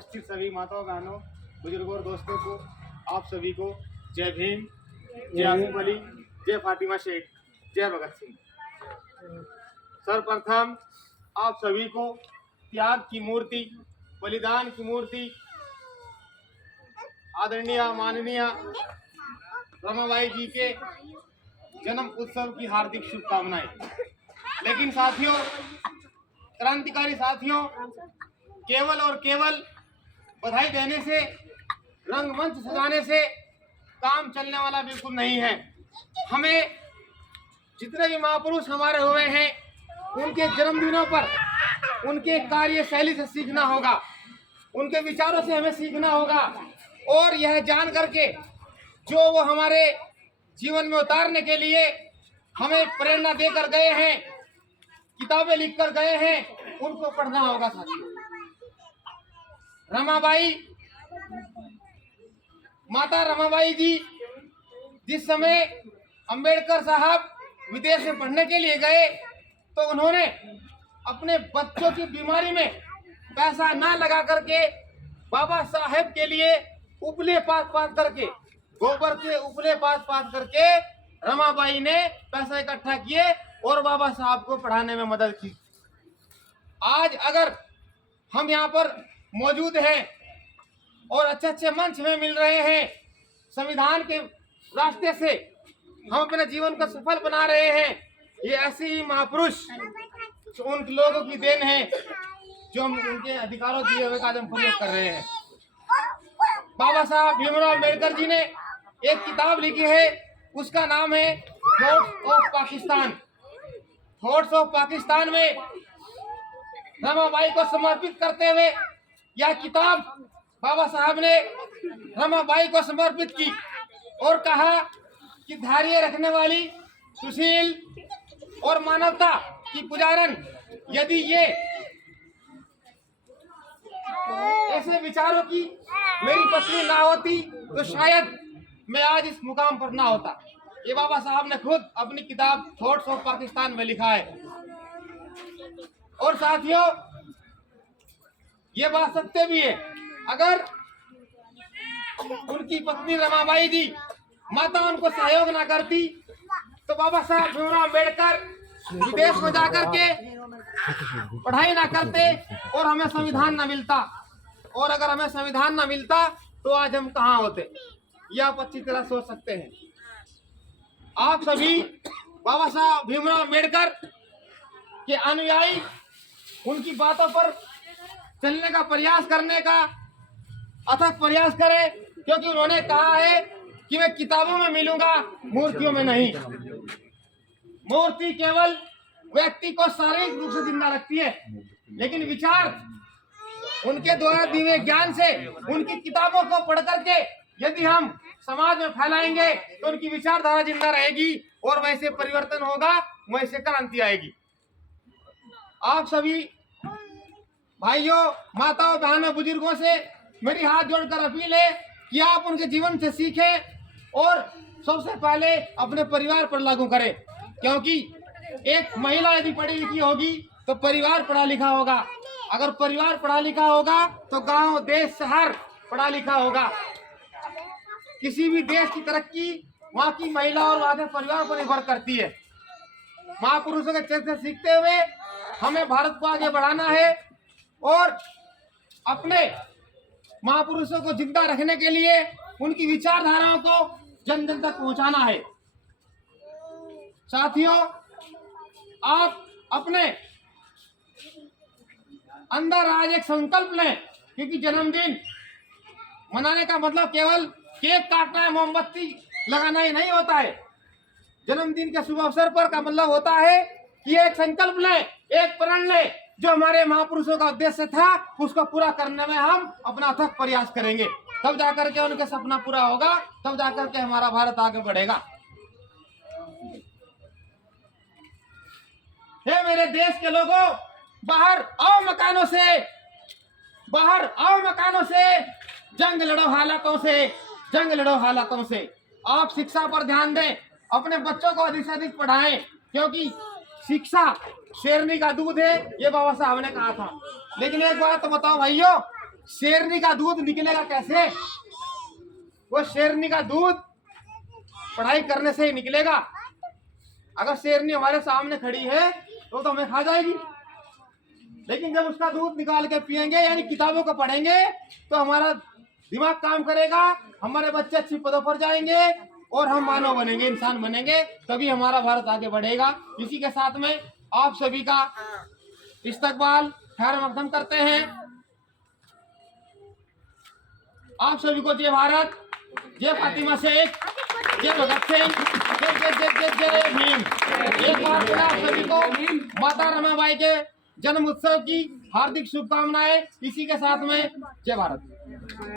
उपस्थित सभी माताओं बहनों बुजुर्गों और दोस्तों को आप सभी को जय भीम, जय आसिफ अली, जय फातिमा शेख, जय भगत सिंह। सर्वप्रथम आप सभी को त्याग की मूर्ति, बलिदान की मूर्ति आदरणीय माननीय रमाबाई जी के जन्म उत्सव की हार्दिक शुभकामनाएं। लेकिन साथियों, क्रांतिकारी साथियों, केवल और केवल बधाई देने से, रंगमंच सजाने से काम चलने वाला बिल्कुल नहीं है। हमें जितने भी महापुरुष हमारे हुए हैं उनके जन्मदिनों पर उनके कार्यशैली से सीखना होगा, उनके विचारों से हमें सीखना होगा और यह जान करके जो वो हमारे जीवन में उतारने के लिए हमें प्रेरणा देकर गए हैं, किताबें लिखकर गए हैं, उनको पढ़ना होगा साथियों। रमाबाई, माता रमाबाई जी जिस समय अंबेडकर साहब विदेश में पढ़ने के लिए गए तो उन्होंने अपने बच्चों की बीमारी में पैसा ना लगा करके बाबा साहेब के लिए उपले पात करके, गोबर के उपले पात करके रमाबाई ने पैसा इकट्ठा किए और बाबा साहब को पढ़ाने में मदद की। आज अगर हम यहाँ पर मौजूद हैं और अच्छे मंच में मिल रहे हैं, संविधान के रास्ते से हम अपने जीवन को सफल बना रहे हैं, ये ऐसे ही महापुरुष उन लोगों की देन है जो हम उनके अधिकारों दिए हुए का हम प्रयोग कर रहे हैं। बाबा साहब भीमराव अम्बेडकर जी ने एक किताब लिखी है, उसका नाम है thoughts of Pakistan. Thoughts of Pakistan में रमाबाई को समर्पित करते हुए यह किताब बाबा साहब ने रमाबाई को समर्पित की और कहा कि धैर्य रखने वाली, सुशील और मानवता की पुजारन यदि ये ऐसे विचारों की मेरी पत्नी ना होती तो शायद मैं आज इस मुकाम पर ना होता। ये बाबा साहब ने खुद अपनी किताब थॉट्स ऑफ पाकिस्तान में लिखा है। और साथियों, ये बात सत्य भी है, अगर उनकी पत्नी रमाबाई जी माता उनको सहयोग ना करती तो बाबा साहब भीमराव अम्बेडकर विदेश में जाकर के पढ़ाई ना करते और हमें संविधान ना मिलता। और अगर हमें संविधान ना मिलता तो आज हम कहाँ होते, यह आप अच्छी तरह सोच सकते हैं। आप सभी बाबा साहब भीमराव अम्बेडकर के अनुयायी उनकी बातों पर चलने का प्रयास करने का अथक प्रयास करें, क्योंकि उन्होंने कहा है कि मैं किताबों में मिलूंगा, मूर्तियों में नहीं। मूर्ति केवल व्यक्ति को शारीरिक रूप से जिंदा रखती है, लेकिन विचार उनके द्वारा दिए हुए ज्ञान से, उनकी किताबों को पढ़ करके यदि हम समाज में फैलाएंगे तो उनकी विचारधारा जिंदा रहेगी और वैसे परिवर्तन होगा, वैसे क्रांति आएगी। आप सभी भाइयों, माताओं, बहनों, बुजुर्गों से मेरी हाथ जोड़कर अपील है कि आप उनके जीवन से सीखें और सबसे पहले अपने परिवार पर लागू करें, क्योंकि एक महिला यदि पढ़ी लिखी होगी तो परिवार पढ़ा लिखा होगा, अगर परिवार पढ़ा लिखा होगा तो गांव, देश, शहर पढ़ा लिखा होगा। किसी भी देश की तरक्की वहाँ की महिला और वहाँ के परिवार पर निर्भर करती है। महापुरुषों के चरित्र से सीखते हुए हमें भारत को आगे बढ़ाना है और अपने महापुरुषों को जिंदा रखने के लिए उनकी विचारधाराओं को जन जन तक पहुंचाना है। साथियों, आप अपने अंदर आज एक संकल्प लें, क्योंकि जन्मदिन मनाने का मतलब केवल केक काटना है, मोमबत्ती लगाना ही नहीं होता है। जन्मदिन के शुभ अवसर पर का मतलब होता है कि एक संकल्प लें, एक प्रण लें, जो हमारे महापुरुषों का उद्देश्य था उसको पूरा करने में हम अपना अथक प्रयास करेंगे, तब जाकर के उनके सपना पूरा होगा, तब जाकर के हमारा भारत आगे बढ़ेगा। हे मेरे देश के लोगों, बाहर आओ मकानों से, बाहर आओ मकानों से, जंग लड़ो हालातों से, जंग लड़ो हालातों से। आप शिक्षा पर ध्यान दें, अपने बच्चों को अधिक से अधिक पढ़ाएं, क्योंकि शिक्षा शेरनी का दूध है, ये बाबा साहब ने कहा था। लेकिन एक बात तो बताओ भाइयों, शेरनी का दूध निकलेगा कैसे? वो शेरनी का दूध पढ़ाई करने से ही निकलेगा। अगर शेरनी हमारे सामने खड़ी है तो हमें खा जाएगी, लेकिन जब उसका दूध निकाल के पिएंगे यानी किताबों को पढ़ेंगे तो हमारा दिमाग काम करेगा, हमारे बच्चे अच्छी पदों पर जाएंगे और हम मानव बनेंगे, इंसान बनेंगे, तभी हमारा भारत आगे बढ़ेगा। इसी के साथ में आप सभी का इस्तकबाल खैर मकदम करते हैं। आप सभी को जय भारत, जय फातिमा शेख, जय भगत सिंह, जय जय जय जय जय भीम। एक बार फिर आप सभी को माता रमाबाई के जन्म उत्सव की हार्दिक शुभकामनाएं। इसी के साथ में जय भारत।